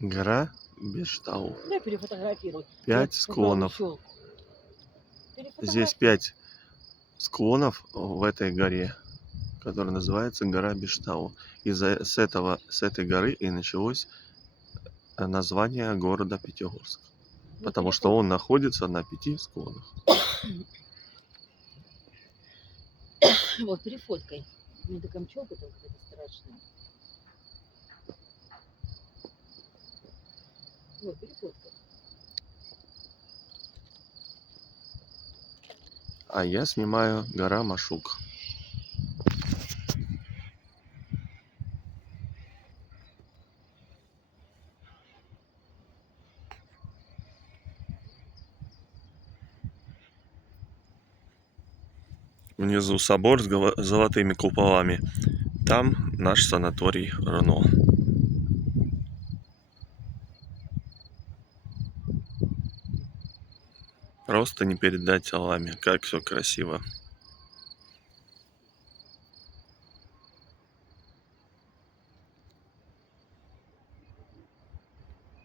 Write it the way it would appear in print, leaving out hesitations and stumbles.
Гора Бештау. Дай перефотографируй. 5 склонов. Здесь 5 склонов в этой горе, которая называется гора Бештау. С этой горы и началось название города Пятигорск. Потому что он находится на 5 склонах. Вот, перефоткай. У меня такая мчелка там какая-то страшная. Вот, перефоткай. А я снимаю гора Машук. Внизу собор с золотыми куполами. Там наш санаторий Рено. Просто не передать словами, как все красиво.